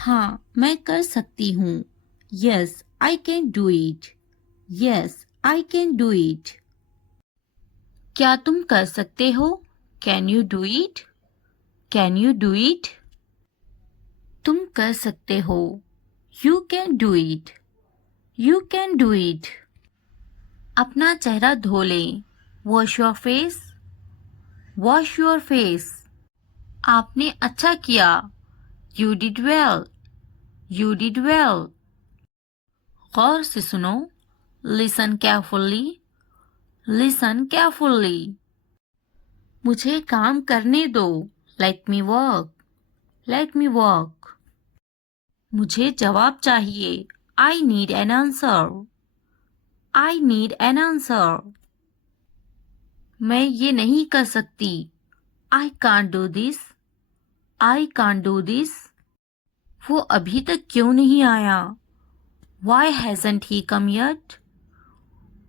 हाँ, मैं कर सकती हूँ. Yes, I can do it. Yes, I can do it. क्या तुम कर सकते हो? Can you do it? Can you do it? तुम कर सकते हो. You can do it. You can do it. अपना चेहरा धो लें. Wash your face. Wash your face. आपने अच्छा किया. You did well. You did well. गौर से सुनो. Listen carefully. Listen carefully. मुझे काम करने दो. Let me work. Let me work. मुझे जवाब चाहिए. I need an answer. I need an answer. मैं ये नहीं कर सकती. I can't do this. I can't do this. वो अभी तक क्यों नहीं आया? Why hasn't he come yet?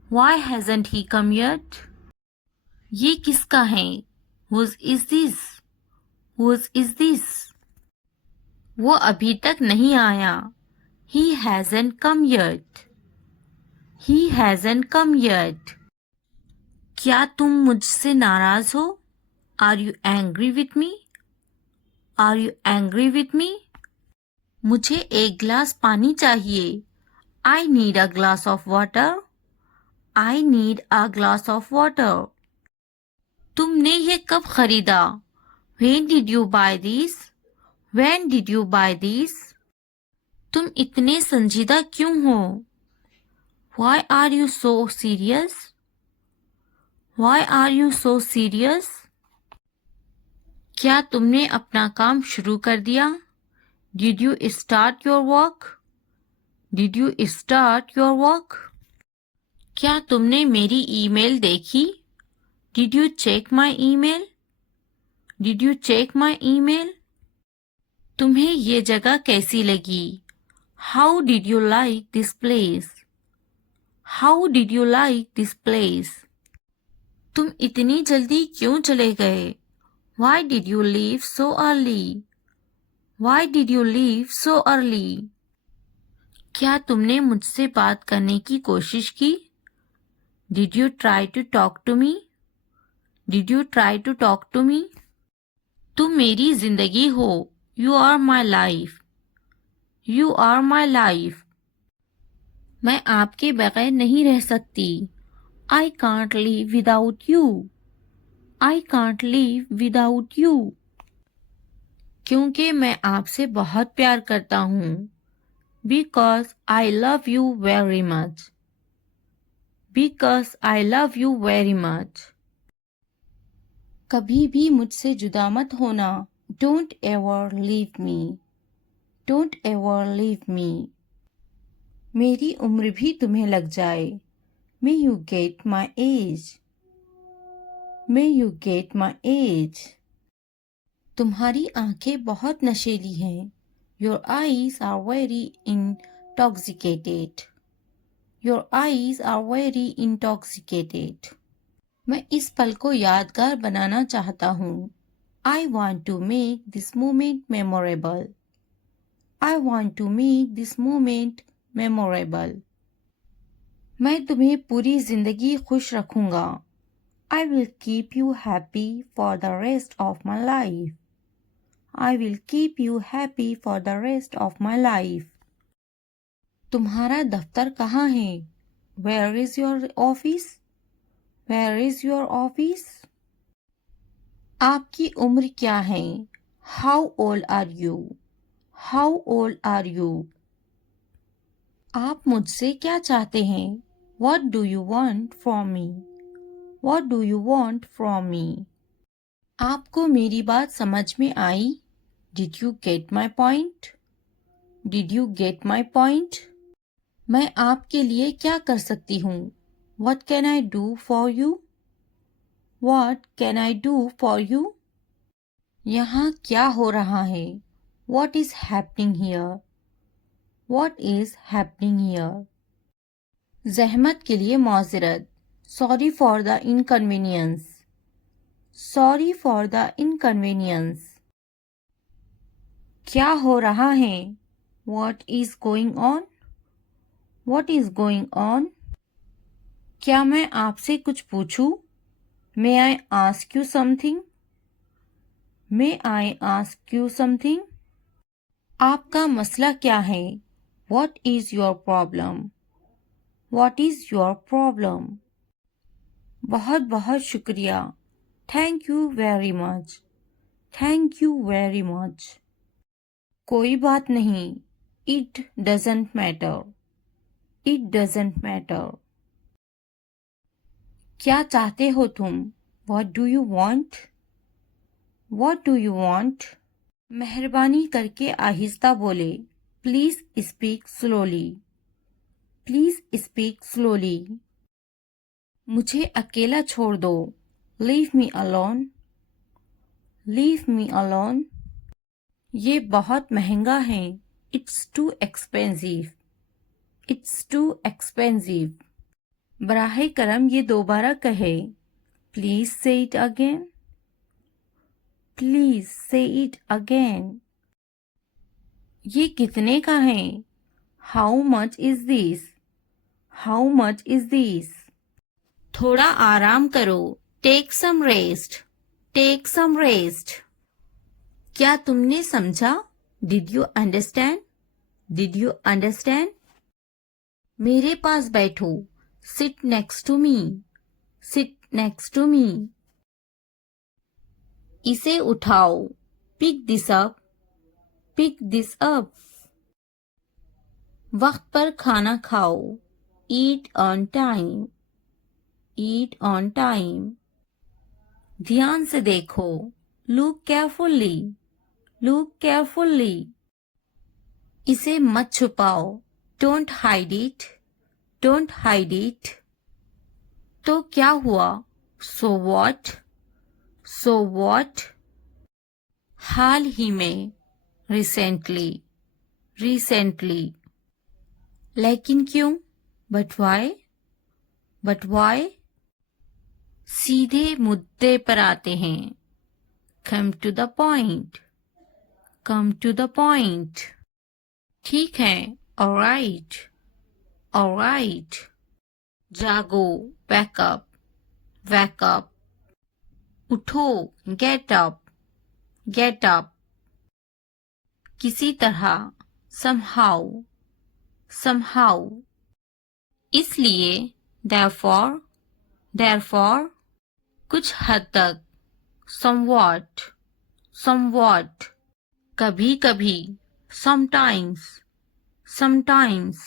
Why hasn't he come yet? ये किसका है? Whose is this? Whose is this? वो अभी तक नहीं आया. He hasn't come yet. He hasn't come yet. क्या तुम मुझसे नाराज हो? Are you angry with me? Are you angry with me? मुझे एक गिलास पानी चाहिए. I need a glass of water. I need a glass of water. तुमने ये कब खरीदा? When did you buy this? When did you buy this? तुम इतने संजीदा क्यों हो? Why are you so serious? Why are you so serious? क्या तुमने अपना काम शुरू कर दिया? Did you start your work? Did you start your work? क्या तुमने मेरी ईमेल देखी? Did you check my email? Did you check my email? तुम्हें ये जगह कैसी लगी? How did you like this place? How did you like this place? तुम इतनी जल्दी क्यों चले गए? Why did you leave so early? Why did you leave so early? क्या तुमने मुझसे बात करने की कोशिश की? Did you try to talk to me? Did you try to talk to me? तुम मेरी जिंदगी हो. You are my life. You are my life. मैं आपके बगैर नहीं रह सकती. I can't live without you. I can't live without you. क्योंकि मैं आपसे बहुत प्यार करता हूँ. Because I love you very much. Because I love you very much. कभी भी मुझसे जुदा मत होना. Don't ever leave me. Don't ever leave me. मेरी उम्र भी तुम्हें लग जाए. May you get my age. May you get my age. तुम्हारी आंखें बहुत नशीली हैं. Your eyes are very intoxicated. Your eyes are very intoxicated. मैं इस पल को यादगार बनाना चाहता हूँ. I want to make this moment memorable. I want to make this moment memorable. मैं तुम्हें पूरी जिंदगी खुश रखूंगा. I will keep you happy for the rest of my life. I will keep you happy for the rest of my life. तुम्हारा दफ्तर कहाँ है? Where is your office? Where is your office? आपकी उम्र क्या है? How old are you? How old are you? आप मुझसे क्या चाहते हैं? What do you want from me? What do you want from me? आपको मेरी बात समझ में आई? Did you get my point? Did you get my point? मैं आपके लिए क्या कर सकती हूँ? What can I do for you? What can I do for you? यहाँ क्या हो रहा है? What is happening here? What is happening here? ज़हमत के लिए माज़रत. Sorry for the inconvenience. Sorry for the inconvenience. क्या हो रहा है? What is going on? What is going on? क्या मैं आपसे कुछ पूछूं? May I ask you something? May I ask you something? आपका मसला क्या है? What is your problem? What is your problem? बहुत बहुत शुक्रिया. Thank you very much. Thank you very much. कोई बात नहीं. It doesn't matter. It doesn't matter. क्या चाहते हो तुम? What do you want? What do you want? मेहरबानी करके आहिस्ता बोले. Please speak slowly. Please speak slowly. मुझे अकेला छोड़ दो. Leave me alone. Leave me alone. ये बहुत महंगा है. It's too expensive. It's too expensive. बराहे करम ये दोबारा कहे. Please say it again. Please say it again. ये कितने का है? How much is this? How much is this? थोड़ा आराम करो. Take some rest. Take some rest. क्या तुमने समझा? Did you understand? Did you understand? मेरे पास बैठो. Sit next to me. Sit next to me. इसे उठाओ. Pick this up. Pick this up. वक्त पर खाना खाओ. Eat on time. Eat on time. ध्यान से देखो. Look carefully. Look carefully. इसे मत छुपाओ. Don't hide it. Don't hide it. तो क्या हुआ? So what? So what? हाल ही में. Recently. Recently. लेकिन क्यों? But why? But why? सीधे मुद्दे पर आते हैं. Come to the point. Come to the point. ठीक है. All right. All right. जागो. Wake up. Wake up. उठो. Get up. Get up. किसी तरह. Somehow. Somehow. इसलिए. Therefore. Therefore. कुछ हद तक. Somewhat. Somewhat. कभी कभी. Sometimes. Sometimes.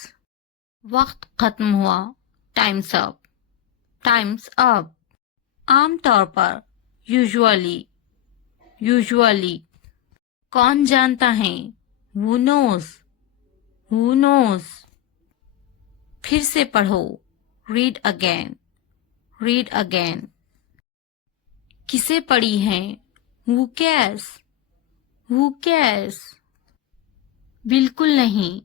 वक्त खत्म हुआ. Time's up. Time's up. आमतौर पर. Usually. Usually. कौन जानता है? Who knows? Who knows? फिर से पढ़ो. Read again. Read again. किसे पढ़ी है? Who cares? Who cares? बिल्कुल नहीं.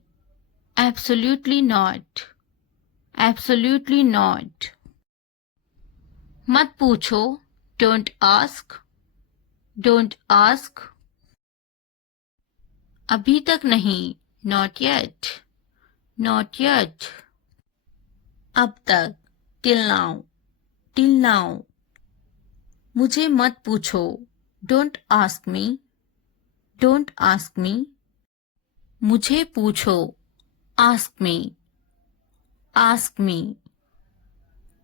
Absolutely not. Absolutely not. मत पूछो. Don't ask. Don't ask. अभी तक नहीं. Not yet. Not yet. अब तक. Till now. Till now. मुझे मत पूछो. Don't ask me. Don't ask me. मुझे पूछो. Ask me. Ask me.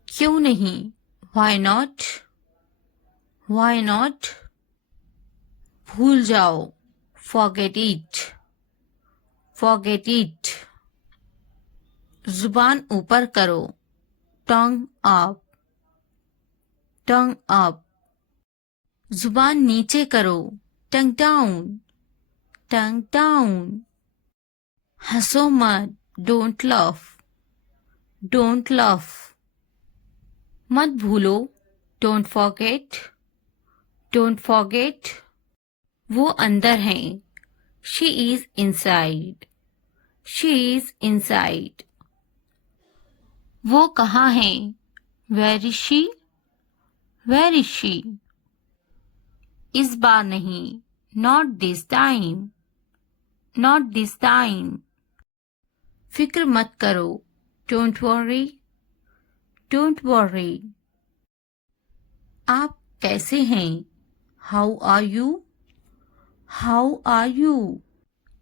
क्यों नहीं? Why not? Why not? भूल जाओ. Forget it. Forget it. जुबान ऊपर करो. Tongue up. Tongue up. जुबान नीचे करो. Tongue down. Tongue down. हंसो मत. Don't laugh. Don't laugh. मत भूलो. Don't forget. Don't forget. वो अंदर है. She is inside. She is inside. वो कहाँ है? Where is she? Where is she? इस बार नहीं. Not this time. Not this time. फिक्र मत करो. Don't worry. Don't worry. आप कैसे हैं? How are you? How are you?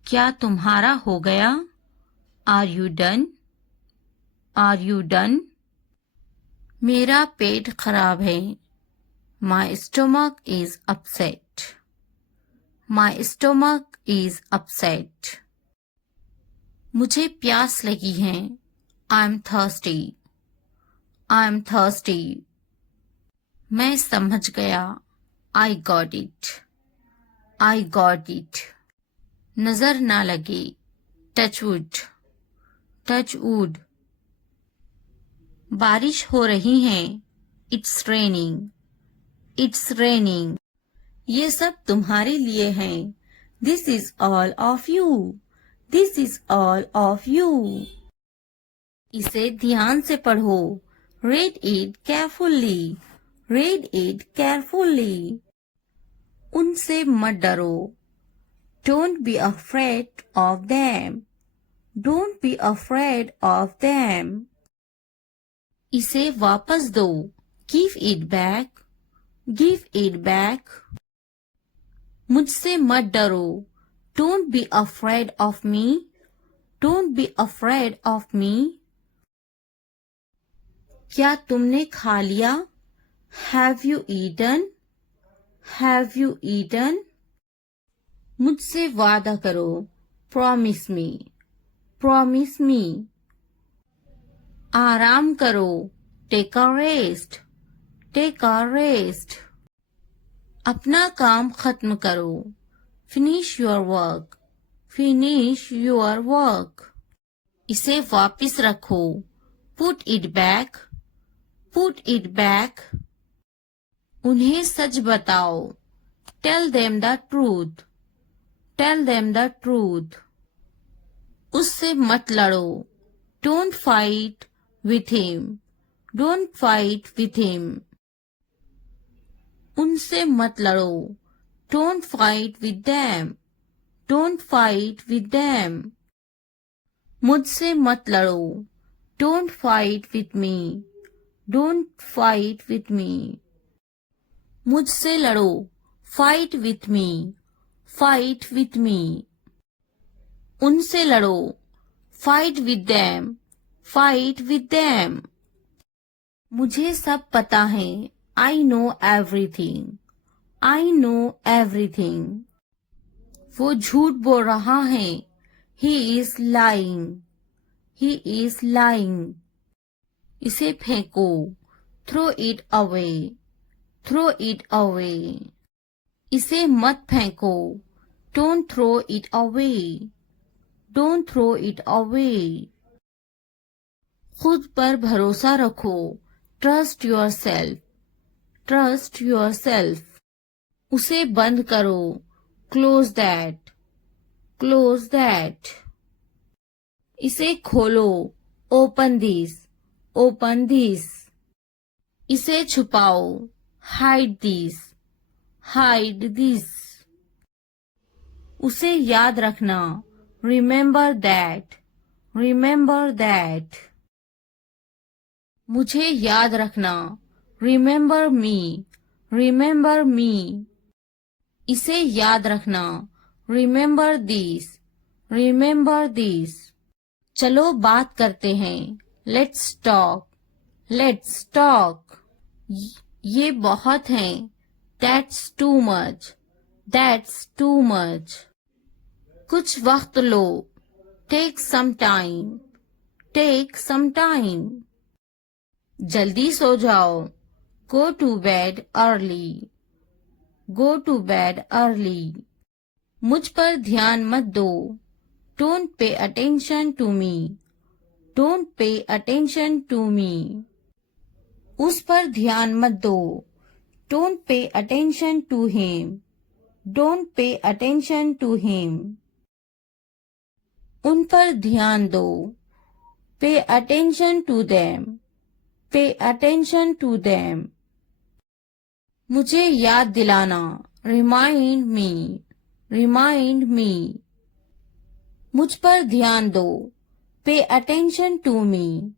क्या तुम्हारा हो गया? Are you done? Are you done? मेरा पेट खराब है. My stomach is upset. My stomach is upset. मुझे प्यास लगी है. I'm thirsty. I'm thirsty. मैं समझ गया. I got it. I got it. नजर ना लगे. Touch wood. Touch wood. बारिश हो रही है. It's raining. It's raining. ये सब तुम्हारे लिए है. This is all of you. This is all of you. इसे ध्यान से पढ़ो. Read it carefully. Read it carefully. उनसे मत डरो. Don't be afraid of them. Don't be afraid of them. इसे वापस दो. Give it back. Give it back. मुझसे मत डरो. Don't be afraid of me. Don't be afraid of me. क्या तुमने खा लिया? Have you eaten? Have you eaten? मुझसे वादा करो. Promise me. Promise me. आराम करो. Take a rest. Take a rest. अपना काम खत्म करो. Finish your work. Finish your work. इसे वापस रखो. Put it back. Put it back. उन्हें सच बताओ. Tell them the truth. Tell them the truth. उससे मत लड़ो. Don't fight with him. Don't fight with him. उनसे मत लड़ो. Don't fight with them. Don't fight with them. मुझसे मत लड़ो. Don't fight with me. Don't fight with me. मुझसे लड़ो. Fight with me. Fight with me. उनसे लड़ो. Fight with them. Fight with them. मुझे सब पता है. I know everything. I know everything. वो झूठ बोल रहा है. He is lying. He is lying. इसे फेंको. Throw it away. Throw it away. इसे मत फेंको. Don't throw it away. Don't throw it away. खुद पर भरोसा रखो. Trust yourself. Trust yourself. उसे बंद करो. Close that. Close that. इसे खोलो. Open this. Open this. इसे छुपाओ. Hide this. Hide this. उसे याद रखना. Remember that. Remember that. मुझे याद रखना. Remember me. Remember me. इसे याद रखना. Remember this. Remember this. चलो बात करते हैं. Let's talk. Let's talk. ये बहुत है. That's too much. That's too much. कुछ वक्त लो. Take some time. Take some time. जल्दी सो जाओ. Go to bed early. Go to bed early. मुझ पर ध्यान मत दो. Don't pay attention to me. Don't pay attention to me. उस पर ध्यान मत दो. Don't pay attention to him. Don't pay attention to him. उन पर ध्यान दो. Pay attention to them. Pay attention to them. मुझे याद दिलाना. Remind me. Remind me. मुझ पर ध्यान दो। Pay attention to me.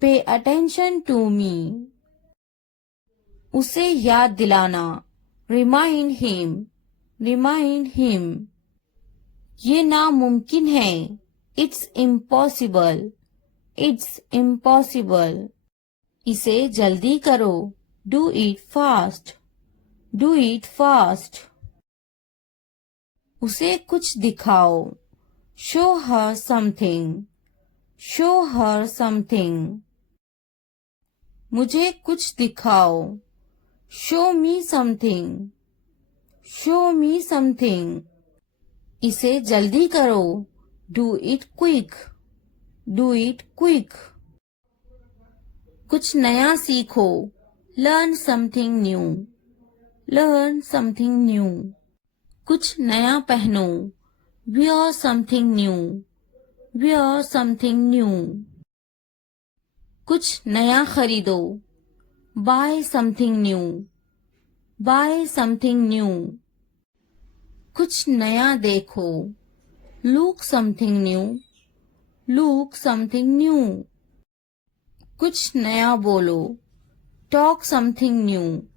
Pay attention to me. उसे याद दिलाना। Remind him. Remind him. ये नामुमकिन है। It's impossible. It's impossible. इसे जल्दी करो। Do it fast. Do it fast. उसे कुछ दिखाओ। Show her something. Show her something. मुझे कुछ दिखाओ। Show me something. Show me something. इसे जल्दी करो। Do it quick. Do it quick. कुछ नया सीखो। Learn something new. Learn something new. कुछ नया पहनो। Wear something new. Wear something new. कुछ नया खरीदो। Buy something new. Buy something new. कुछ नया देखो। Look something new. Look something new. कुछ नया बोलो। Talk something new.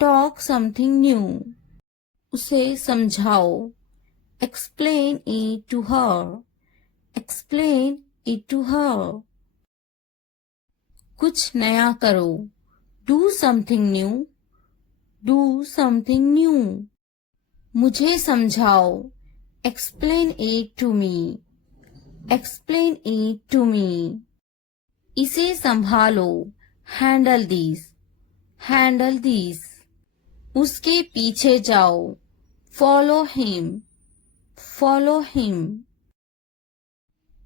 Talk something new. उसे समझाओ। Explain it to her. Explain it to her. कुछ नया करो। Do something new. Do something new. मुझे समझाओ। Explain it to me. Explain it to me. इसे संभालो। Handle this. Handle this. उसके पीछे जाओ। Follow him. Follow him.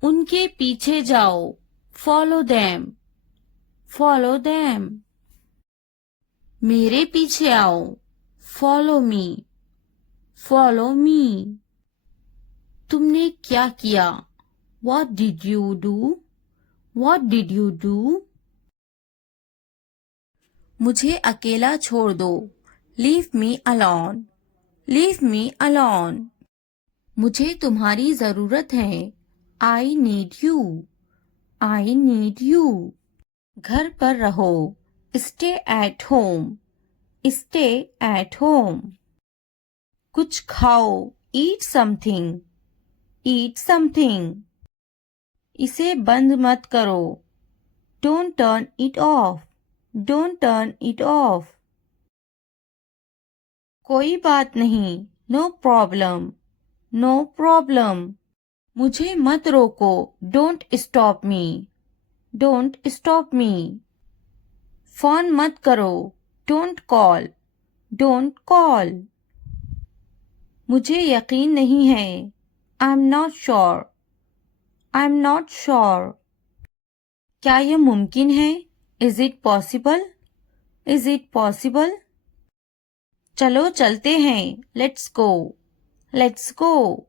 उनके पीछे जाओ। Follow them. Follow them. मेरे पीछे आओ। Follow me. Follow me. तुमने क्या किया? What did you do? What did you do? मुझे अकेला छोड़ दो। Leave me alone. Leave me alone. मुझे तुम्हारी जरूरत है। I need you. I need you. घर पर रहो। Stay at home. Stay at home. कुछ खाओ। Eat something. Eat something. इसे बंद मत करो। Don't turn it off. Don't turn it off. कोई बात नहीं। No problem. No problem. मुझे मत रोको। Don't stop me. Don't stop me. Phone मत करो। Don't call. Don't call. मुझे यकीन नहीं है। I'm not sure. I'm not sure. क्या यह मुमकिन है? Is it possible? Is it possible? चलो चलते हैं। Let's go. Let's go.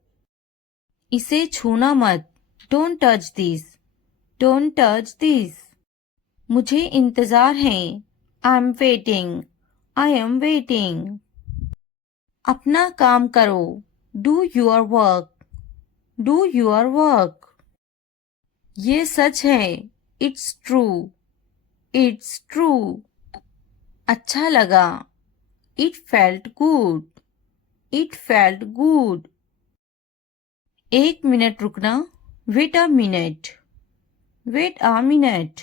इसे छूना मत। Don't touch this. Don't touch this. मुझे इंतजार है। I'm waiting. I am waiting. अपना काम करो। Do your work. Do your work. ये सच है। It's true. It's true. अच्छा लगा। It felt good. It felt good. एक मिनट रुकना। Wait a minute. Wait a minute.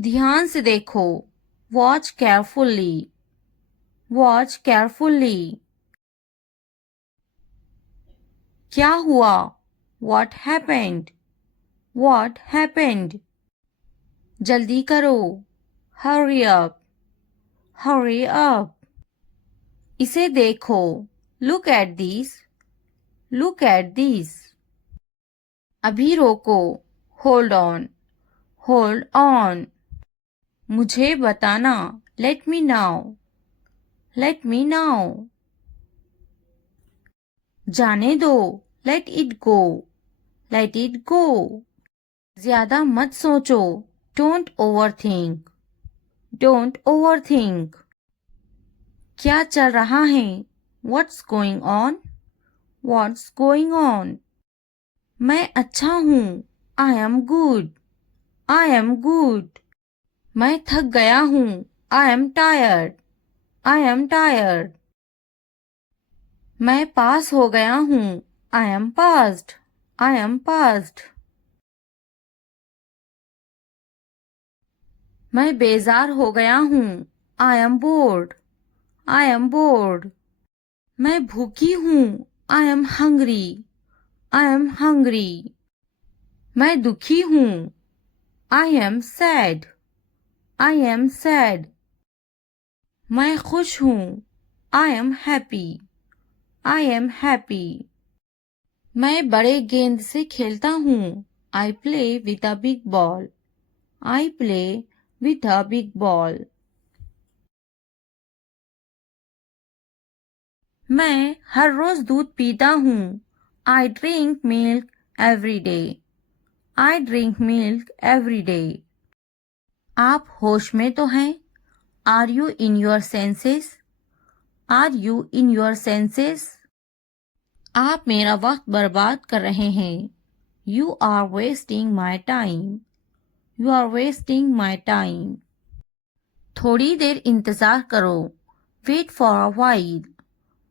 ध्यान से देखो। Watch carefully. Watch carefully. क्या हुआ? What happened? What happened? जल्दी करो। Hurry up. Hurry up. इसे देखो। Look at this. Look at this. अभी रोको। Hold on. Hold on. मुझे बताना। Let me know. Let me know. जाने दो। Let it go. Let it go. ज्यादा मत सोचो। Don't overthink. Don't overthink. क्या चल रहा है? What's going on? What's going on? मैं अच्छा हूँ. I am good. I am good. मैं थक गया हूँ. I am tired. I am tired. मैं पास हो गया हूँ. I am passed. I am passed. मैं बेजार हो गया हूँ. I am bored. I am bored. मैं भूखी हूँ. I am hungry. I am hungry. मैं दुखी हूँ. I am sad. I am sad. मैं खुश हूँ. I am happy. I am happy. मैं बड़े गेंद से खेलता हूँ. I play with a big ball. I play with a big ball. मैं हर रोज दूध पीता हूँ. I drink milk every day. I drink milk every day. आप होश में तो हैं? Are you in your senses? Are you in your senses? आप मेरा वक्त बर्बाद कर रहे हैं. You are wasting my time. You are wasting my time. थोड़ी देर इंतजार करो. Wait for a while.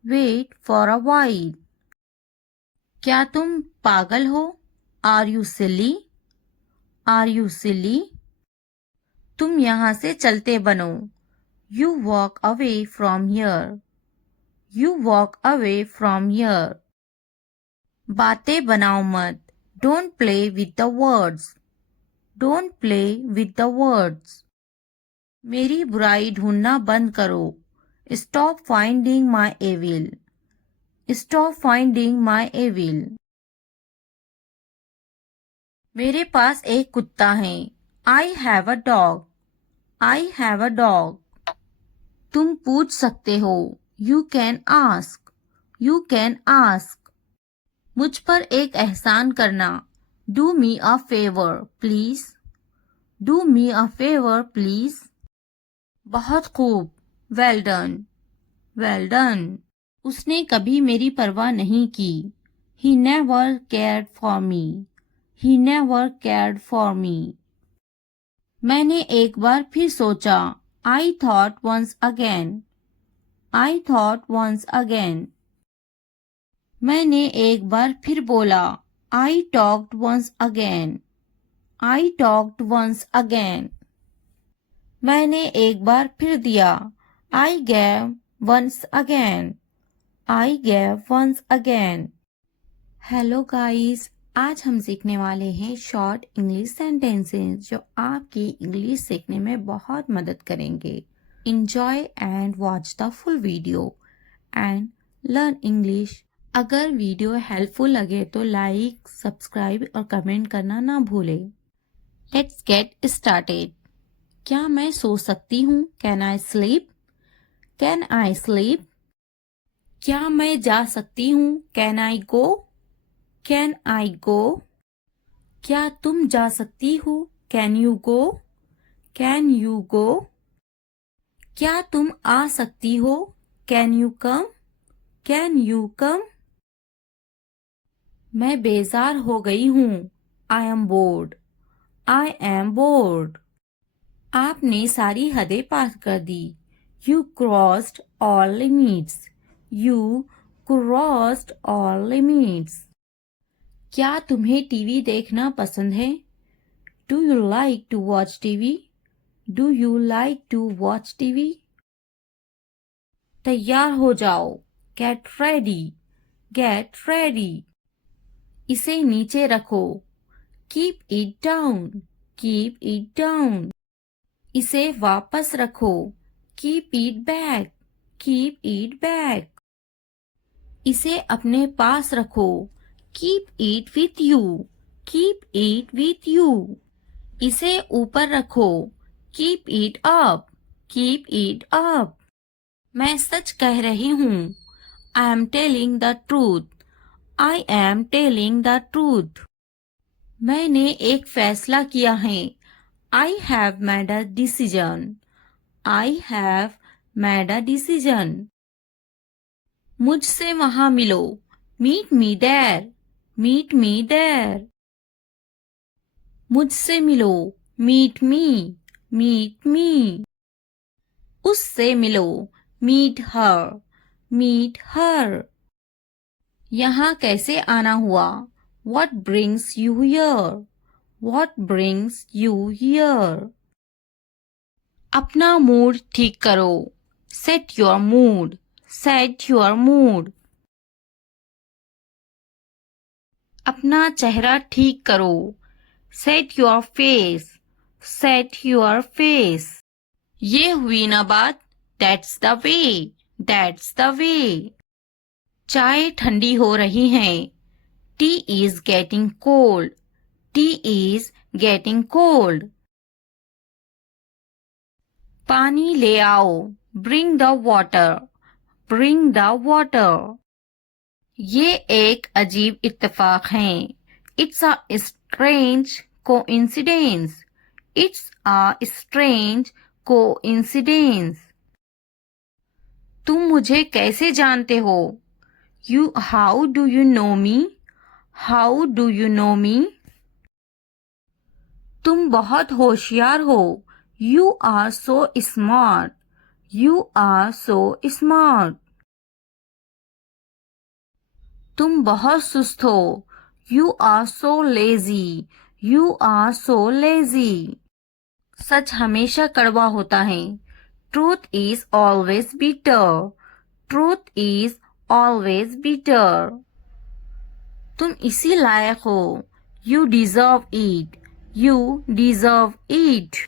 Wait for a while. क्या तुम पागल हो? Are you silly? Are you silly? तुम यहाँ से चलते बनो. You walk away from here. You walk away from here. बातें बनाओ मत. Don't play with the words. Don't play with the words. मेरी बुराई ढूंढना बंद करो. Stop finding my evil. Stop finding my evil. मेरे पास एक कुत्ता है. I have a dog. I have a dog. तुम पूछ सकते हो. You can ask. You can ask. मुझ पर एक एहसान करना. Do me a favor, please. Do me a favor, please. बहुत खूब. Well done. Well done. उसने कभी मेरी परवाह नहीं की. He never cared for me. He never cared for me. मैंने एक बार फिर सोचा. I thought once again. I thought once again. मैंने एक बार फिर बोला. I talked once again. I talked once again. मैंने एक बार फिर दिया. I gave once again. I gave once again. Hello guys, आज हम सीखने वाले हैं शॉर्ट इंग्लिश सेंटेंसेस जो आपकी इंग्लिश सीखने में बहुत मदद करेंगे. Enjoy and watch the full video and learn English. अगर वीडियो हेल्पफुल लगे तो लाइक, सब्सक्राइब और कमेंट करना ना भूलें. Let's get started. क्या मैं सो सकती हूँ? Can I sleep? Can I sleep? क्या मैं जा सकती हूँ? Can I go? Can I go? क्या तुम जा सकती हो? Can you go? Can you go? क्या तुम आ सकती हो? Can you come? Can you come? मैं बेजार हो गई हूँ. I am board. I am bored. आपने सारी हदें पार कर दी. You crossed all limits. You crossed all limits. क्या तुम्हें टीवी देखना पसंद है? Do you like to watch TV? Do you like to watch TV? तैयार हो जाओ. Get ready. Get ready. इसे नीचे रखो. Keep it down. Keep it down. इसे वापस रखो. Keep it back. Keep it back. इसे अपने पास रखो. Keep it with you. Keep it with you. इसे ऊपर रखो. Keep it up. Keep it up. मैं सच कह रही हूँ. I am telling the truth. I am telling the truth. मैंने एक फैसला किया है. I have made a decision. I have made a decision. मुझसे वहां मिलो. Meet me there, meet me there. मुझसे मिलो, मीट मी, मीट मी। उससे मिलो, मीट हर, मीट हर। यहाँ कैसे आना हुआ? What brings you here? What brings you here? अपना मूड ठीक करो, set your mood, set your mood। अपना चेहरा ठीक करो, set your face, set your face। ये हुई ना बात, that's the way, that's the way। चाय ठंडी हो रही है, tea is getting cold, tea is getting cold। पानी ले आओ, bring the water, bring the water। ये एक अजीब इत्तेफाक है, it's a strange coincidence, it's a strange coincidence। तुम मुझे कैसे जानते हो? How do you know me? How do you know me? तुम बहुत होशियार हो, you are so smart, you are so smart। तुम बहुत सुस्त हो, you are so lazy, you are so lazy। सच हमेशा कड़वा होता है, truth is always bitter, truth is always bitter। तुम इसी लायक हो, you deserve it, you deserve it।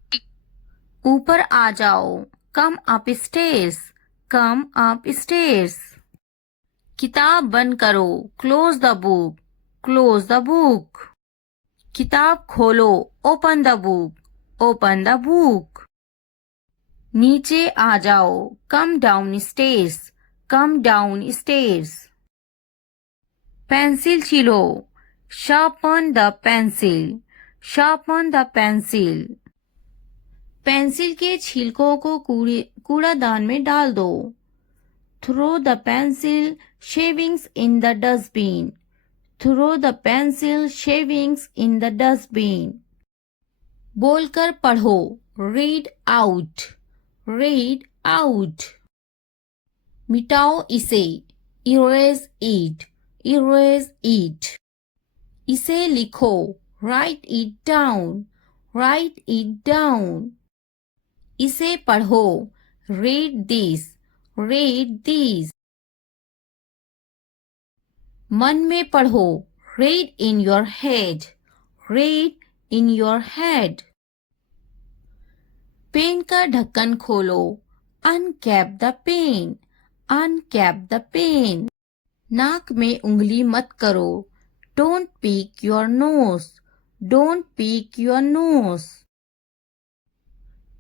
ऊपर आ जाओ, come upstairs, come upstairs। किताब बंद करो, close the book, close the book। किताब खोलो, open the book, open the book। नीचे आ जाओ, come downstairs, come downstairs। Pencil छीलो, sharpen the pencil, sharpen the pencil। Pencil के छिलकों को कूड़ादान में डाल दो, throw the pencil shavings in the dustbin, throw the pencil shavings in the dustbin। बोलकर पढ़ो, read out, read out। मिटाओ इसे, erase it, erase it। इसे लिखो, write it down, write it down। इसे पढ़ो, read this, read this। मन में पढ़ो, read in your head, read in your head। Pen का ढक्कन खोलो, uncap the pen, uncap the pen। नाक में उंगली मत करो, don't pick your nose, don't pick your nose।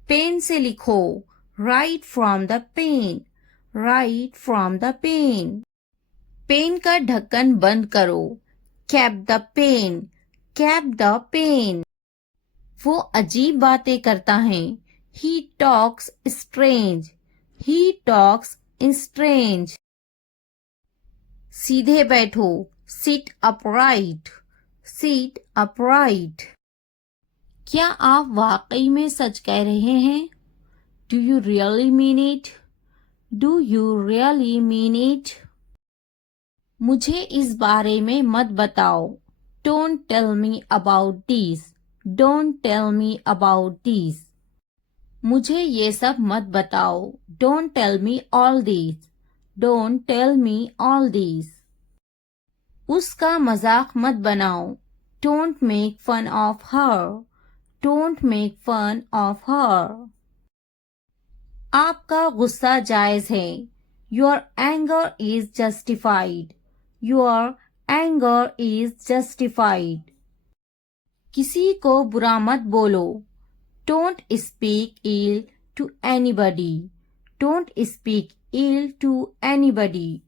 Pen से लिखो, write from the pen, write from the pen। Pen का ढक्कन बंद करो, cap the pen, cap the pen। वो अजीब बातें करता है, he talks strange, he talks strange। सीधे बैठो, sit upright, sit upright। क्या आप वाकई में सच कह रहे हैं? Do you really mean it? Do you really mean it? मुझे इस बारे में मत बताओ, don't tell me about this, don't tell me about this। मुझे ये सब मत बताओ, don't tell me all this, don't tell me all this। उसका मजाक मत बनाओ, don't make fun of her, don't make fun of her। आपका गुस्सा जायज है, your anger is justified, your anger is justified। किसी को बुरा मत बोलो, don't speak ill to anybody, don't speak ill to anybody।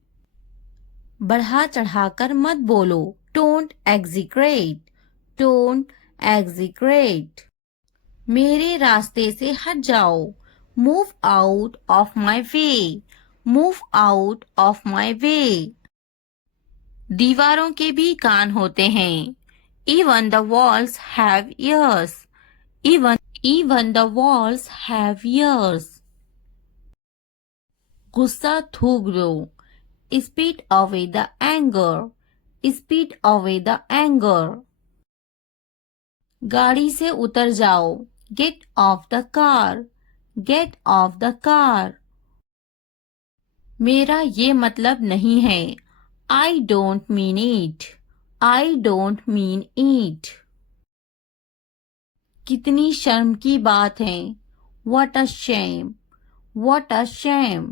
बढ़ा चढ़ाकर मत बोलो, don't exaggerate, don't exaggerate। मेरे रास्ते से हट जाओ, move out of my way, move out of my way। दीवारों के भी कान होते हैं. Even the walls have ears. Even the walls have ears. गुस्सा थूक दो. Spit away the anger. Spit away the anger. गाड़ी से उतर जाओ. Get off the car. Get off the car. मेरा ये मतलब नहीं है. I don't mean it. I don't mean it. कितनी शर्म की बात है. What a shame. What a shame.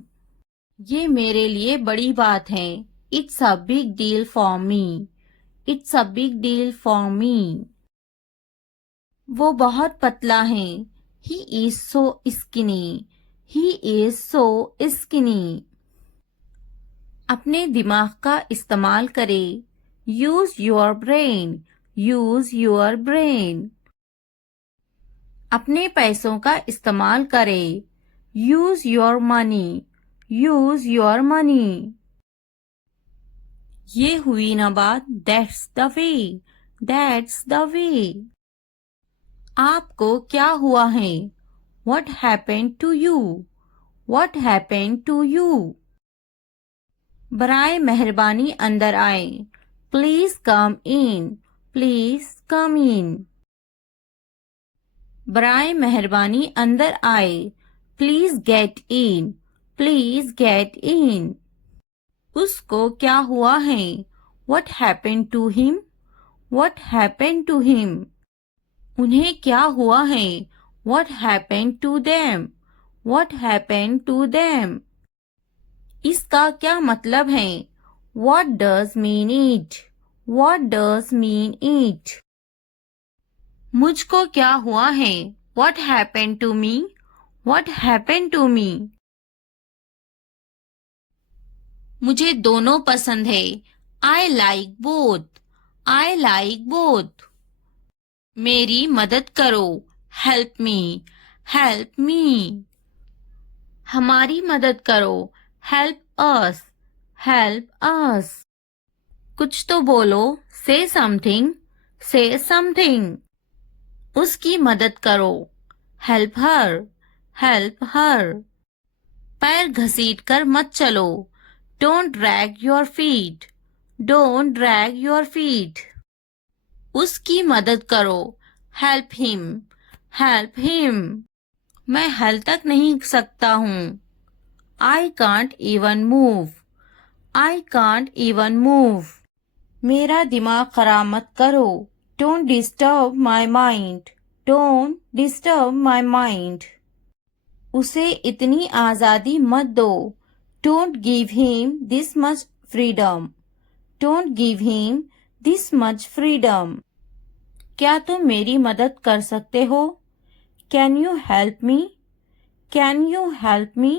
ये मेरे लिए बड़ी बात है. It's a big deal for me. It's a big deal for me. वो बहुत पतला है. He is so skinny. He is so skinny. अपने दिमाग का इस्तेमाल करें. Use your brain. Use your brain. अपने पैसों का इस्तेमाल करें. Use your money. Use your money. ये हुई ना बात. That's the way. That's the way. आपको क्या हुआ है? What happened to you? What happened to you? बराए मेहरबानी अंदर आए. Please come in. Please come in. बराए मेहरबानी अंदर आए. Please get in. Please get in. उसको क्या हुआ है? What happened to him? What happened to him? उन्हें क्या हुआ है? What happened to them? What happened to them? इसका क्या मतलब है? What does mean it? What does mean it? मुझको क्या हुआ है? What happened to me? What happened to me? मुझे दोनों पसंद है. I like both. I like both. मेरी मदद करो. Help me. Help me. हमारी मदद करो. Help us. Help us. कुछ तो बोलो. Say something. Say something. उसकी मदद करो. Help her. Help her. पैर घसीट कर मत चलो. Don't drag your feet. Don't drag your feet. उसकी मदद करो. Help him. Help him. मैं हल तक नहीं सकता हूँ. I can't even move. I can't even move. मेरा दिमाग खराब मत करो. Don't disturb my mind. Don't disturb my mind. उसे इतनी आज़ादी मत दो. Don't give him this much freedom. Don't give him this much freedom. क्या तुम मेरी मदद कर सकते हो? Can you help me? Can you help me?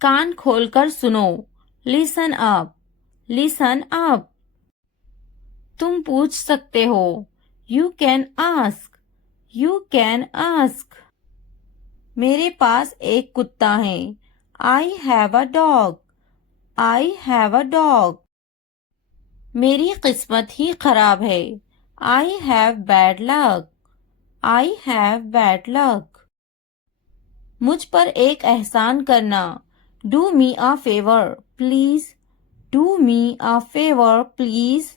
कान खोलकर सुनो. Listen up. Listen up. तुम पूछ सकते हो. You can ask. You can ask. मेरे पास एक कुत्ता है. I have a dog. I have a dog. मेरी किस्मत ही खराब है. I have bad luck. I have bad luck. मुझ पर एक एहसान करना. Do me a favor, please. Do me a favor, please.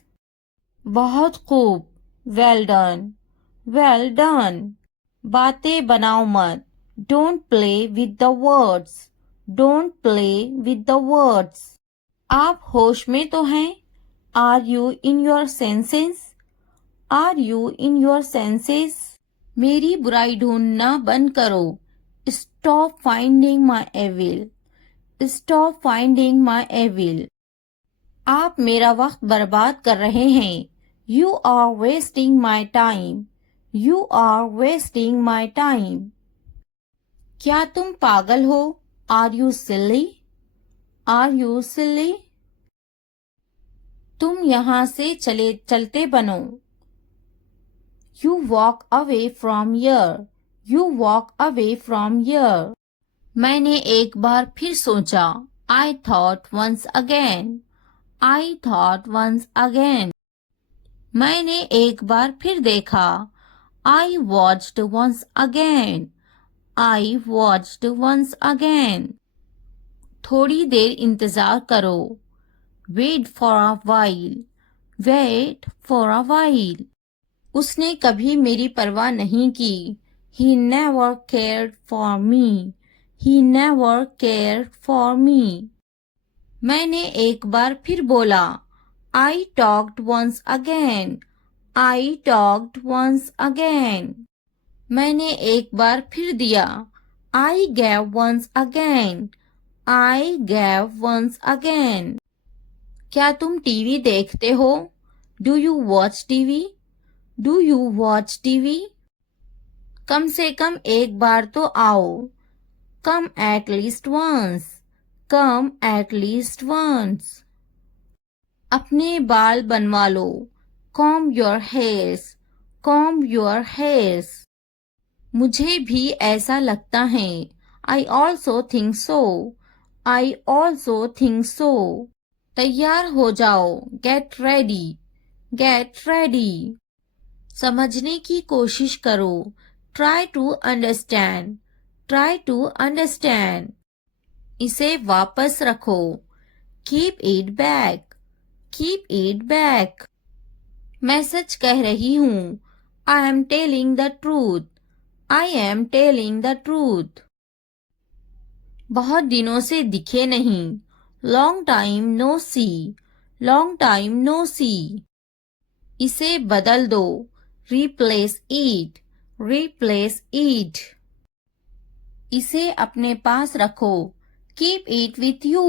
बहुत खूब. Well done. Well done. बातें बनाओ मत. Don't play with the words. Don't play with the words. आप होश में तो हैं? Are you in your senses? Are you in your senses? मेरी बुराई ढूंढना बंद करो. Stop finding my evil. Stop finding my evil. आप मेरा वक्त बर्बाद कर रहे हैं. You are wasting my time. You are wasting my time. क्या तुम पागल हो? Are you silly? Are you silly? तुम यहाँ से चलते बनो. You walk away from here. You walk away from here. मैंने एक बार फिर सोचा. I thought once again. I thought once again. मैंने एक बार फिर देखा. I watched once again. I watched once again. थोड़ी देर इंतजार करो. Wait for a while. Wait for a while. उसने कभी मेरी परवाह नहीं की. He never cared for me. He never cared for me. मैंने एक बार फिर बोला. I talked once again. I talked once again. मैंने एक बार फिर दिया. I gave once again. I gave once again. क्या तुम टीवी देखते हो? Do you watch TV? Do you watch TV? कम से कम एक बार तो आओ. Come at least once. Come at least once. अपने बाल बनवा लो. Comb your hairs. Comb your hairs. मुझे भी ऐसा लगता है. I also think so. I also think so. तैयार हो जाओ. Get ready. Get ready. समझने की कोशिश करो. Try to understand. Try to understand. इसे वापस रखो. Keep it back. Keep it back. मैं सच कह रही हूँ. I am telling the truth. I am telling the truth. बहुत दिनों से दिखे नहीं. Long time no see. Long time no see. इसे बदल दो. Replace it. Replace it. इसे अपने पास रखो. Keep it with you.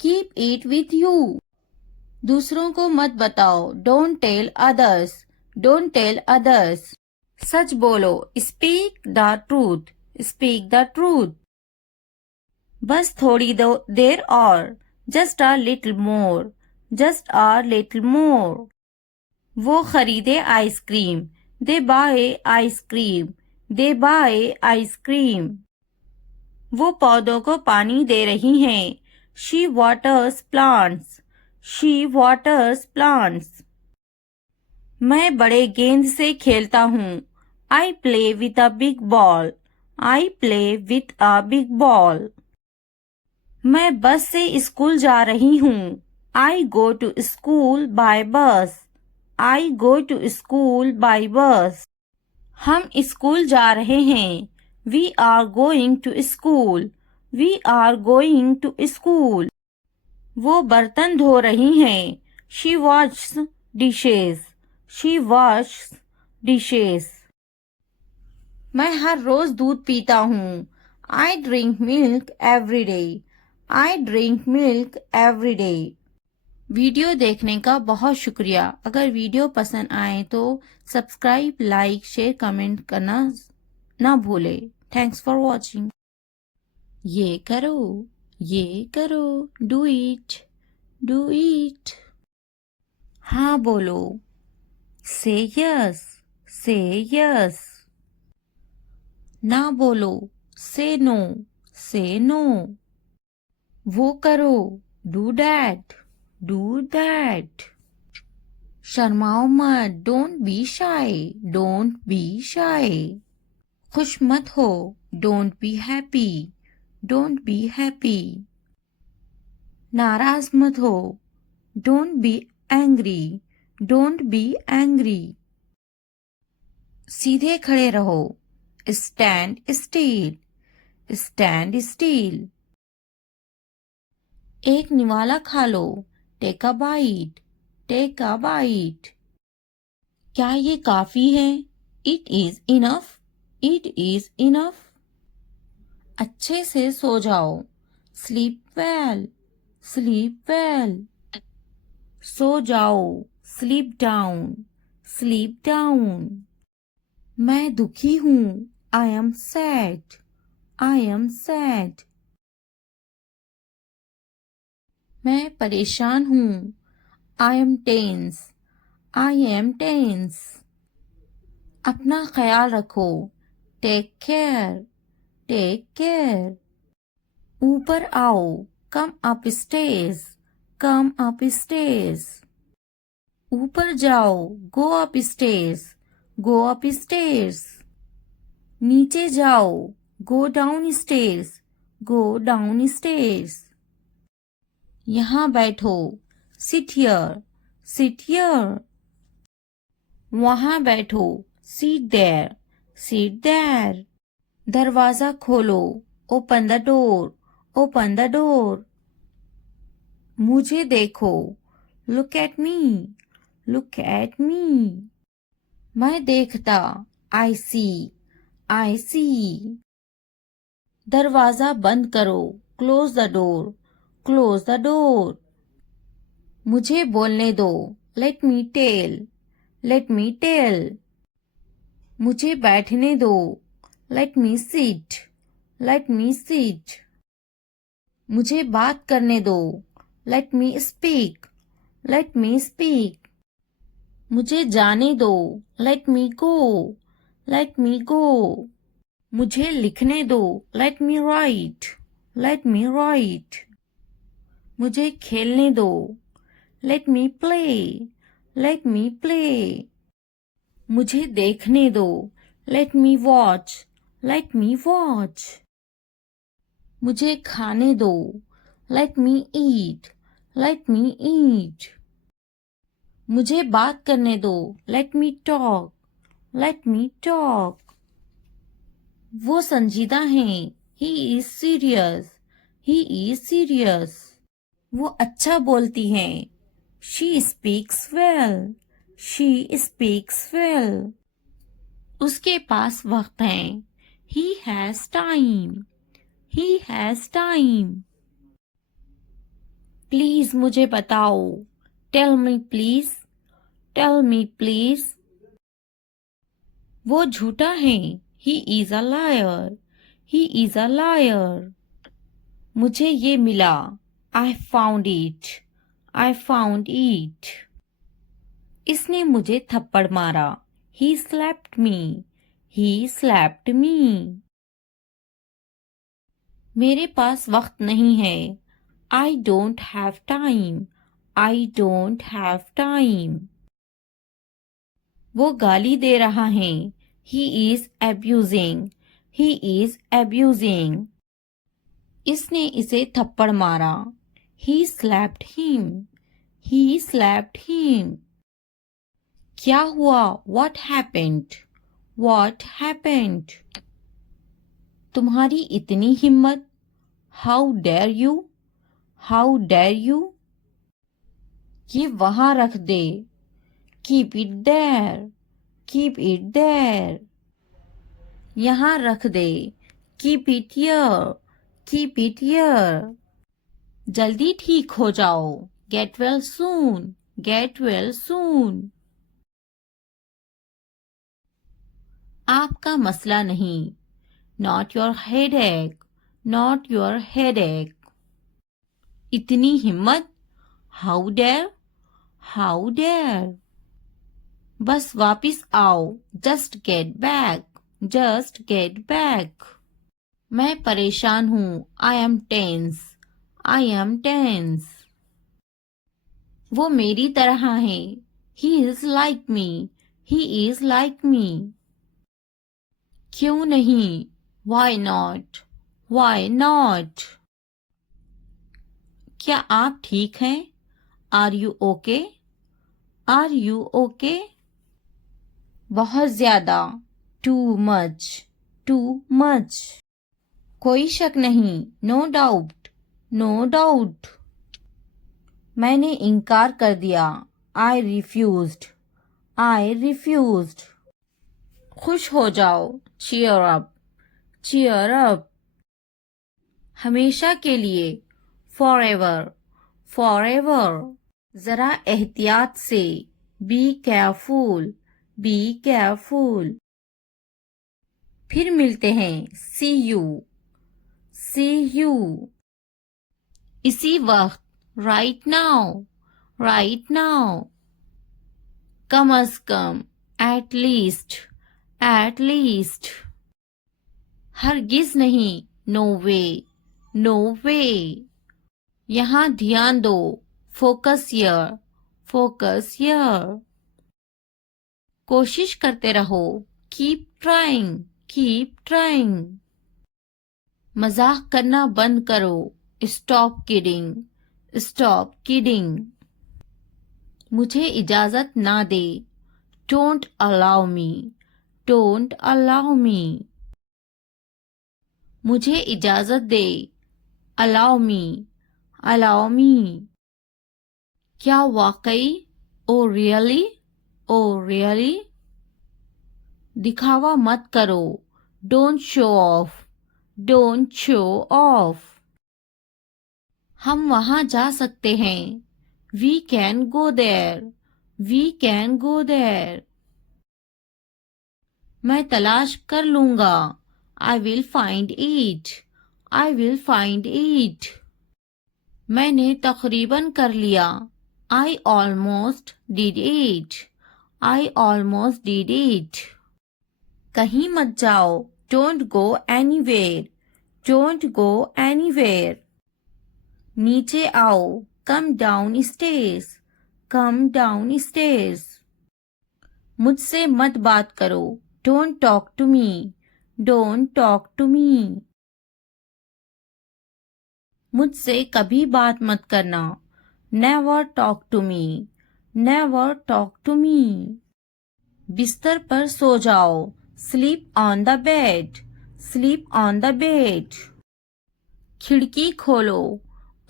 Keep it with you. दूसरों को मत बताओ. Don't tell others. Don't tell others. सच बोलो. Speak the truth. Speak the truth. बस थोड़ी देर और. Just a little more. Just a little more. वो खरीदे ice cream. They buy ice cream. They buy ice cream. वो पौधों को पानी दे रही हैं. She waters plants. She waters plants. मैं बड़े गेंद से खेलता हूँ. I play with a big ball. I play with a big ball. मैं बस से स्कूल जा रही हूँ. I go to school by bus. I go to school by bus. हम स्कूल जा रहे हैं. We are going to school. We are going to school. वो बर्तन धो रही हैं. She washes dishes. She washes dishes. मैं हर रोज दूध पीता हूँ. I drink milk every day. I drink milk every day. Video देखने का बहुत शुक्रिया. अगर वीडियो पसंद आए तो सब्सक्राइब, लाइक, शेयर, कमेंट करना ना भूले. Thanks for watching. ये करो. ये करो. Do it. Do it. हाँ बोलो. से यस. से यस. ना बोलो. से नो. से नो. वो करो. Do that. Do that. शर्माओ मत. Don't be shy. Don't be shy. खुश मत हो. Don't be happy. Don't be happy. नाराज मत हो. Don't be angry. Don't be angry. सीधे खड़े रहो. Stand still. Stand still. एक निवाला खा लो. Take a bite. Take a bite. क्या ये काफी है? It is enough. It is enough. अच्छे से सो जाओ. Sleep well. Sleep well. सो जाओ. Sleep down. Sleep down. मैं दुखी हूँ. I am sad. I am sad. मैं परेशान हूँ. I am tense. I am tense. अपना ख्याल रखो. Take care. Take care. ऊपर आओ. Come up stage. Come up stairs. ऊपर जाओ, go up stairs, go up stairs. नीचे जाओ, go down stairs, go down stairs. यहाँ बैठो, सिट हियर, सिट हियर। वहाँ बैठो, सीट देयर, सीट देयर। दरवाजा खोलो, open the door, open the door. मुझे देखो, look at me, look at me. मैं देखता, आई सी, आई सी। दरवाजा बंद करो, close the door, close the door. मुझे बोलने दो, let me tell, let me tell. मुझे बैठने दो, let me sit, let me sit. मुझे बात करने दो, let me speak, let me speak. मुझे जाने दो, लेट मी गो, लेट मी गो। मुझे लिखने दो, लेट मी राइट, लेट मी राइट। मुझे खेलने दो, लेट मी प्ले, लेट मी प्ले। मुझे देखने दो, लेट मी वॉच, लेट मी वॉच। मुझे खाने दो, लेट मी ईट, लेट मी ईट। मुझे बात करने दो, let me talk, let me talk. वो संजीदा हैं, he is serious, he is serious. वो अच्छा बोलती हैं, she speaks well, she speaks well. उसके पास वक्त है, he has time, he has time. Please मुझे बताओ, tell me please, tell me please. वो झूठा है, he is a liar, he is a liar. मुझे ये मिला, I found it, I found it. इसने मुझे थप्पड़ मारा, he slapped me, he slapped मी। मेरे पास वक्त नहीं है, I don't have time, I don't have time. वो गाली दे रहा है, he is abusing, he is abusing. इसने इसे थप्पड़ मारा, he slapped him, he slapped him. क्या हुआ, व्हाट हैपेंड, व्हाट हैपेंड। तुम्हारी इतनी हिम्मत, how dare you, how dare you. ये वहां रख दे, keep it there, keep it there. यहाँ रख दे, keep it here, keep it here. जल्दी ठीक हो जाओ, get well soon, get well soon. आपका मसला नहीं, not your headache, not your headache. इतनी हिम्मत, हाउ डेयर, हाउ डेयर। बस वापिस आओ, just get back, just get back. मैं परेशान हूँ, I am tense, I am tense. वो मेरी तरह है, he is like me, he is like me. क्यों नहीं, वाई नॉट, वाई नॉट। क्या आप ठीक हैं, are you okay, are you okay. बहुत ज्यादा, टू मच, टू मच। कोई शक नहीं, नो डाउट, नो डाउट। मैंने इनकार कर दिया, आई रिफ्यूज्ड, आई रिफ्यूज्ड। खुश हो जाओ, चीयर अप, चीयर अप। हमेशा के लिए, फॉर एवर, फॉर एवर। जरा एहतियात से, बी केयरफुल, बी केयरफुल। फिर मिलते हैं, सी यू, सी यू। इसी वक्त, राइट नाउ, राइट नाउ। कम अज कम, एट लीस्ट, एट लीस्ट। हरगिज नहीं, नो वे, नो वे। यहाँ ध्यान दो, Focus here. Focus here. कोशिश करते रहो. Keep trying. Keep trying. मजाक करना बंद करो. Stop kidding. Stop kidding. मुझे इजाजत ना दे. Don't allow me. Don't allow me. मुझे इजाजत दे. Allow me. Allow me. क्या वाकई? Oh really? Oh really? दिखावा मत करो. Don't show off. Don't show off. हम वहां जा सकते हैं. We can go there. We can go there. मैं तलाश कर लूंगा. I will find it. I will find it. मैंने तकरीबन कर लिया. I almost did it. I almost did it. कहीं मत जाओ. Don't go anywhere. Don't go anywhere. नीचे आओ. Come downstairs. Come downstairs. मुझसे मत बात करो. Don't talk to me. Don't talk to me. मुझसे कभी बात मत करना. Never talk to me. Never talk to me. बिस्तर पर सो जाओ. Sleep on the bed. Sleep on the bed. खिड़की खोलो.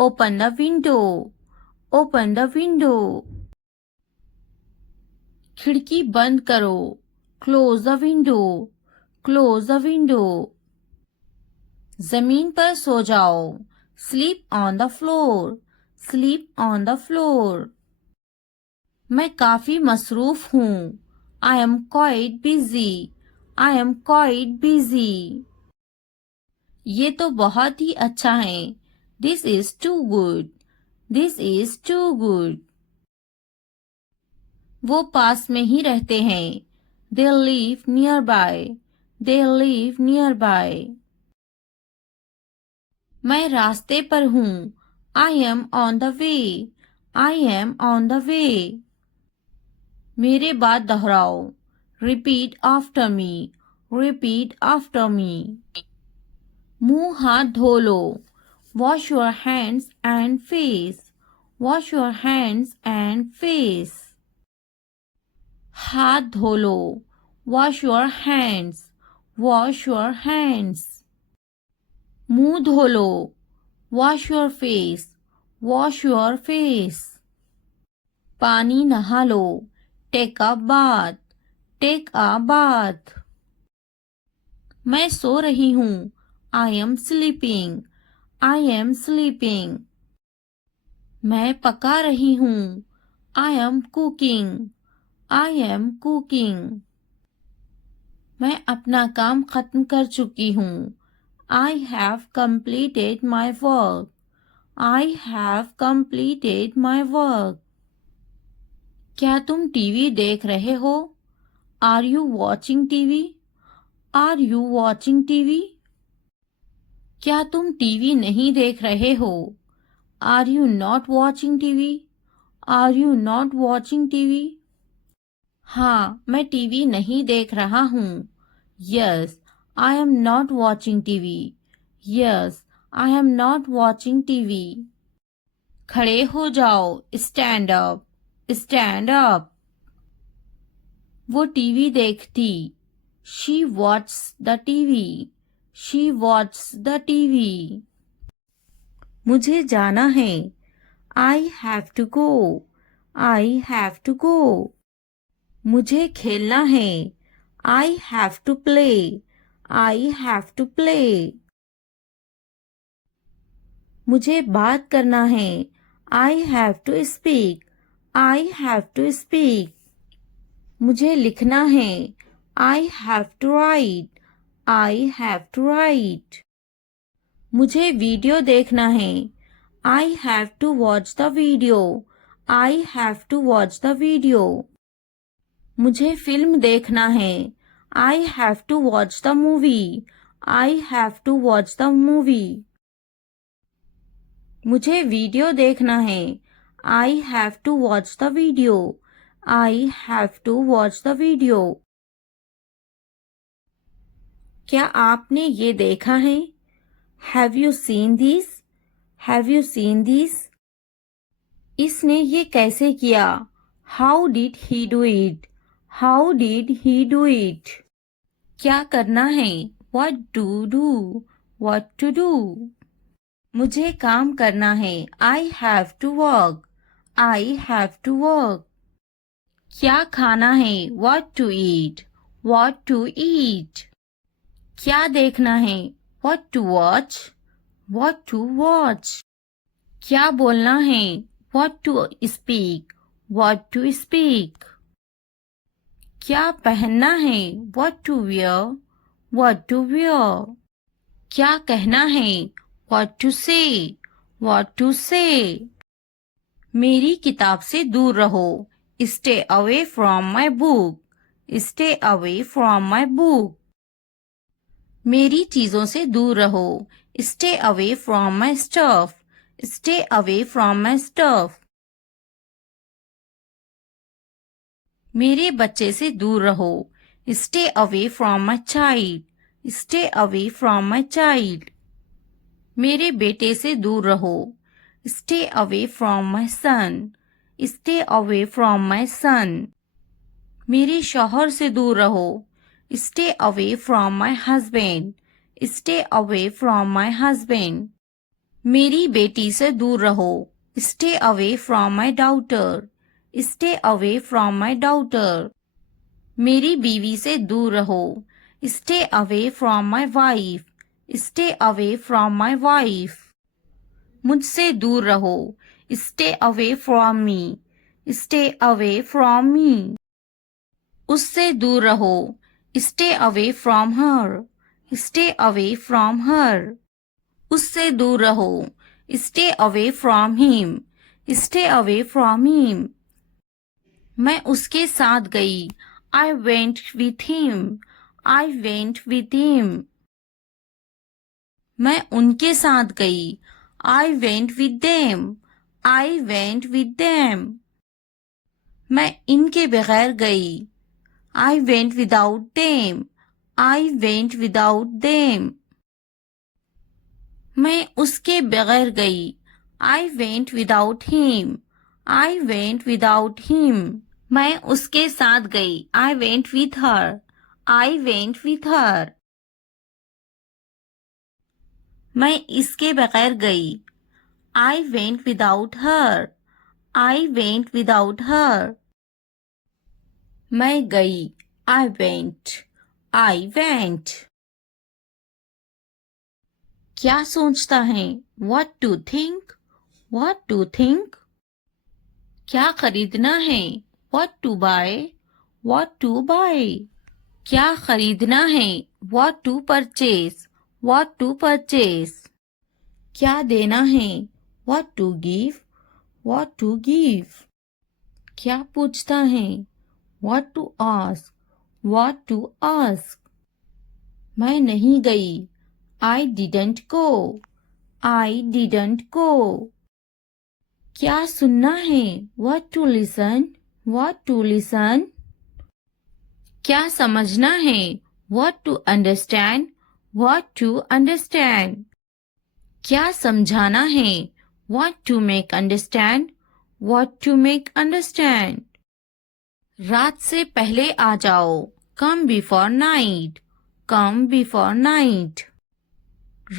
Open the window. Open the window. खिड़की बंद करो. Close the window. Close the window. जमीन पर सो जाओ. Sleep on the floor. Sleep on the floor. मैं काफी मसरूफ हूँ. I am quite busy. I am quite busy. ये तो बहुत ही अच्छा है. This is too good. This is too good. वो पास में ही रहते हैं. They live nearby. They live nearby. मैं रास्ते पर हूँ. I am on the way. I am on the way. मेरे बाद दोहराओ. Repeat after me. Repeat after me. मुंह हाथ धो लो. Wash your hands and face. Wash your hands and face. हाथ धो लो. Wash your hands. Wash your hands. मुंह धो लो. Wash your face. Wash your face. पानी नहा लो. Take a bath. Take a bath. मैं सो रही हूँ. I am sleeping. I am sleeping. मैं पका रही हूँ. I am cooking. I am cooking. मैं अपना काम खत्म कर चुकी हूँ. I have completed my work. I have completed my work. क्या तुम टीवी देख रहे हो? Are you watching TV? Are you watching TV? क्या तुम टीवी नहीं देख रहे हो? Are you not watching TV? Are you not watching TV? हाँ, मैं टीवी नहीं देख रहा हूँ. Yes, I am not watching TV. Yes, I am not watching TV. खड़े हो जाओ. Stand up. Stand up. वो टीवी देखती. She watched the TV. She watched the TV. मुझे जाना है. I have to go. I have to go. मुझे खेलना है. I have to play. I have to play. मुझे बात करना है. I have to speak. I have to speak. मुझे लिखना है. I have to write. I have to write. मुझे वीडियो देखना है. I have to watch the video. I have to watch the video. मुझे फिल्म देखना है. I have to watch the movie. I have to watch the movie. मुझे video देखना है. I have to watch the video. I have to watch the video. क्या आपने ये देखा है? Have you seen this? Have you seen this? इसने ये कैसे किया? How did he do it? How did he do it? क्या करना है? What to do? What to do? मुझे काम करना है. I have to work. I have to work. क्या खाना है? What to eat? What to eat? क्या देखना है? What to watch? What to watch? क्या बोलना है? What to speak? What to speak? क्या पहनना है? What to wear? What to wear? क्या कहना है? What to say? What to say? मेरी किताब से दूर रहो. Stay away from my book. Stay away from my book. मेरी चीजों से दूर रहो. Stay away from my stuff. Stay away from my stuff. मेरे बच्चे से दूर रहो. Stay away from my child. Stay away from my child. मेरे बेटे से दूर रहो. Stay away from my son. Stay away from my son. मेरे शौहर से दूर रहो. Stay away from my husband. Stay away from my husband. मेरी बेटी से दूर रहो. Stay away from my daughter. Stay away from my daughter. मेरी बीवी से दूर रहो. Stay away from my wife. Stay away from my wife. मुझसे दूर रहो. Stay away from me. Stay away from me. उससे दूर रहो. Stay away from her. Stay away from her. उससे दूर रहो. Stay away from him. Stay away from him. मैं उसके साथ गई. I went with him. I went with him. मैं उनके साथ गई. I went with them. I went with them. मैं इनके बगैर गई. I went without them. I went without them. मैं उसके बगैर गई. I went without him. I went without him. मैं उसके साथ गई. I went with her. I went with her. मैं इसके बगैर गई. I went without her. I went without her. मैं गई. I went. I went. क्या सोचता है? What to think? What to think? क्या खरीदना है? What to buy? What to buy? क्या खरीदना है? What to purchase? What to purchase? क्या देना है? What to give? What to give? क्या पूछता है? What to ask? What to ask? मैं नहीं गई. I didn't go. I didn't go. क्या सुनना है? What to listen? What to listen? क्या समझना है? What to understand? What to understand? क्या समझाना है? What to make understand? What to make understand? रात से पहले आ जाओ. Come before night. Come before night.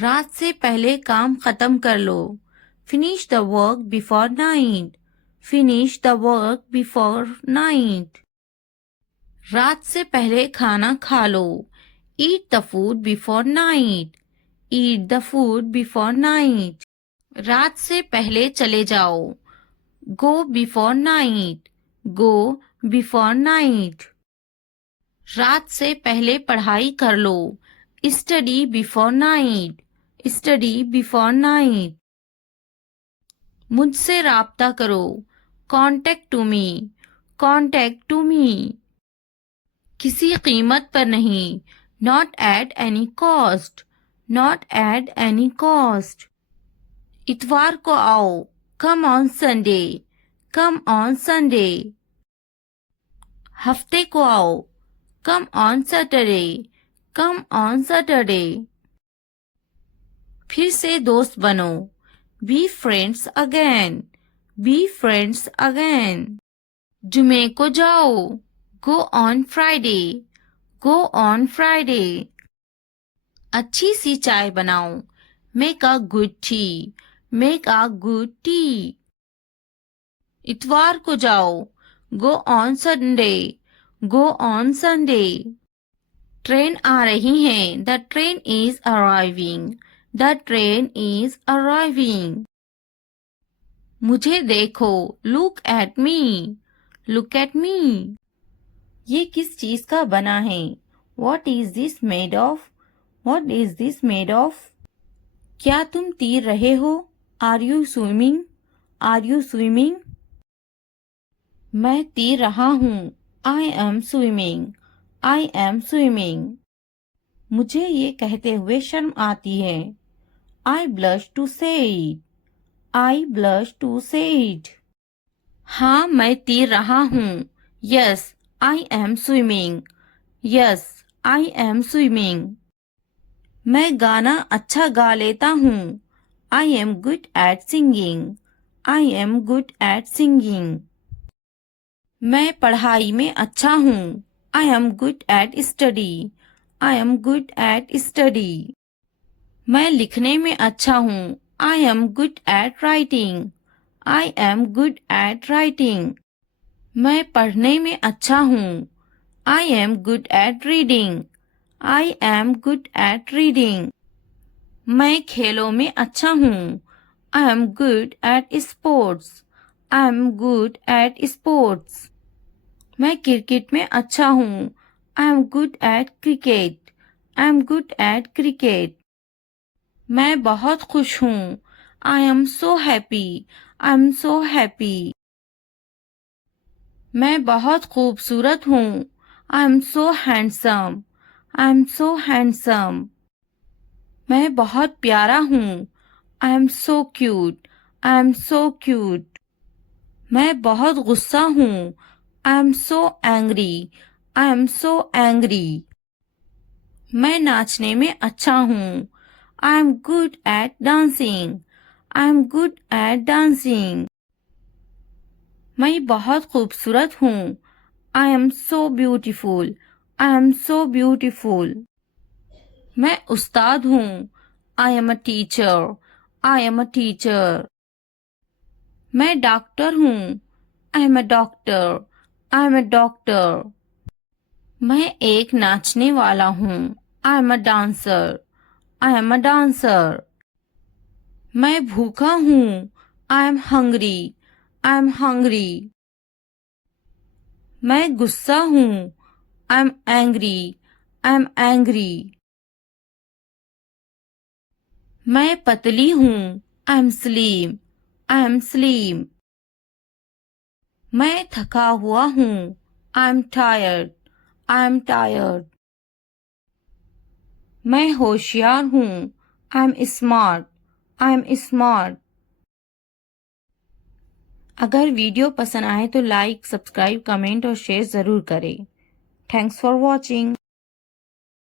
रात से पहले काम खत्म कर लो. Finish the work before night. Finish the work before night. रात से पहले खाना खा लो. Eat the food before night. Eat the food before night. रात से पहले चले जाओ. Go before night. Go before night. रात से पहले पढ़ाई कर लो. Study before night. Study before night. मुझसे राब्ता करो. Contact to me. Contact to me. किसी कीमत पर नहीं. Not at any cost. Not at any cost. इतवार को आओ. Come on Sunday. Come on Sunday. हफ्ते को आओ, come on Saturday, come on Saturday. फिर से दोस्त बनो, be friends again, be friends again. जुमे को जाओ, go on Friday, go on Friday. अच्छी सी चाय बनाओ, make a good tea, make a good tea. इतवार को जाओ, go on Sunday, go on Sunday. Train आ रही है, the train is arriving, the train is arriving. मुझे देखो, look at me, look at मी। ये किस चीज का बना है? What is this made of? What is this made of? क्या तुम तैर रहे हो? Are you swimming? Are you swimming? मैं तैर रहा हूँ। I am swimming. I am swimming. मुझे ये कहते हुए शर्म आती है। I blush to say it. I blush to say it. हाँ, मैं तैर रहा हूँ। Yes, I am swimming. Yes, I am swimming. मैं गाना अच्छा गा लेता हूँ। I am good at singing. I am good at singing. मैं पढ़ाई में अच्छा हूँ। I am good at study. I am good at study. मैं लिखने में अच्छा हूँ। I am good at writing. I am good at writing. मैं पढ़ने में अच्छा हूँ। I am good at reading. I am good at reading. मैं खेलों में अच्छा हूँ। I am good at sports. I am good at sports. मैं क्रिकेट में अच्छा हूँ। I am good at cricket. I am good at cricket. मैं बहुत खुश हूँ। I am so happy. I am so happy. मैं बहुत खूबसूरत हूँ। I am so handsome. I am so handsome. मैं बहुत प्यारा हूँ। I am so cute. I am so cute. मैं बहुत गुस्सा हूँ। I am so angry. I am so angry. मैं नाचने में अच्छा हूँ। I am good at dancing. I am good at dancing. मैं बहुत खूबसूरत हूँ। I am so beautiful. I am so beautiful. मैं उस्ताद हूँ। I am a teacher. I am a teacher. मैं डॉक्टर हूँ। I am a doctor. I am a doctor. मैं एक नाचने वाला हूँ। I am a dancer. I am a dancer. मैं भूखा हूँ। I am hungry. I am hungry. मैं गुस्सा हूँ। I am angry. I am angry. मैं पतली हूँ। I am slim. I am slim. मैं थका हुआ हूँ। I am tired. I am tired. मैं होशियार हूँ। I am smart. I am smart. अगर वीडियो पसंद आए तो लाइक, सब्सक्राइब, कमेंट और शेयर ज़रूर करें। Thanks for watching.